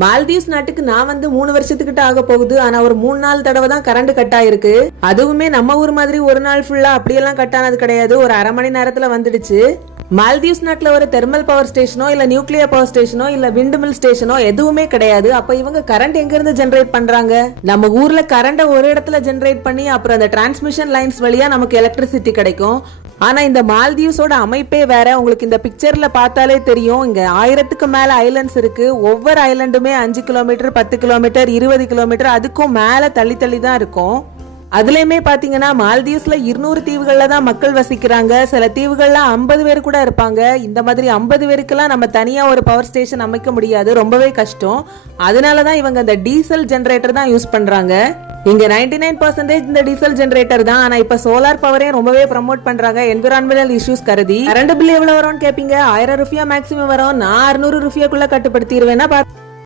Maldives நாட்டுக்கு நான் வந்து 3 வருஷத்துக்கிட்ட ஆக போகுது. ஆனா ஒரு 3-4 தடவை தான் கரண்ட் கட் ஆயிருக்கு. அதுவுமே நம்ம ஊர் மாதிரி ஒரு நாள் ஃபுல்லா அப்படியெல்லாம் கட் ஆனது கிடையாது. ஒரு அரை மணி நேரத்துல வந்துடுச்சு. மால்தீவ்ஸ் நாட்டுல ஒரு தெர்மல் பவர் ஸ்டேஷனோ இல்ல நியூக்ளியர் பவர் ஸ்டேஷனோ இல்ல விண்ட் மில் ஸ்டேஷனோ எதுவுமே கிடையாது. அப்ப இவங்க கரண்ட் எங்க இருந்து ஜெனரேட் பண்றாங்க? நம்ம ஊர்ல கரண்ட ஒரு இடத்துல ஜெனரேட் பண்ணி அப்புறம் அந்த டிரான்ஸ்மிஷன் லைன்ஸ் வழியா நமக்கு எலக்ட்ரிசிட்டி கிடைக்கும். ஆனா இந்த மால்தீவ்ஸோட அமைப்பே வேற. உங்களுக்கு இந்த பிக்சர்ல பார்த்தாலே தெரியும். இங்க 1000க்கு மேல ஐலண்ட்ஸ் இருக்கு. ஒவ்வொரு ஐலண்டுமே 5 கிலோமீட்டர், 10 கிலோமீட்டர், 20 கிலோமீட்டர் அதுக்கும் மேல தள்ளி தள்ளி தான் இருக்கும். அதுலயுமே பாத்தீங்கன்னா மால்தீவ்ஸ்ல 200 தீவுகள்ல தான் மக்கள் வசிக்கிறாங்க. சில தீவுகள்ல 50 பேர் கூட இருப்பாங்க. இந்த மாதிரி 50 பேருக்கெல்லாம் நம்ம தனியா ஒரு பவர் ஸ்டேஷன் அமைக்க முடியாது, ரொம்பவே கஷ்டம். அதனாலதான் இவங்க இந்த டீசல் ஜெனரேட்டர் தான் யூஸ் பண்றாங்க. இங்க 99% இந்த டீசல் ஜெனரேட்டர் தான். ஆனா இப்ப சோலார் பவரையும் ரொம்பவே ப்ரமோட் பண்றாங்க என்விரான்மெண்டல் இஷ்யூஸ் கருதி. கரண்ட் பில் எவ்வளவு வரும்னு கேப்பீங்க. 1000 ரூபாய் மேக்ஸிமம் வரும். நான் 600 ரூபாய்க்குள்ள கட்டுப்படுத்திடுவேன்னா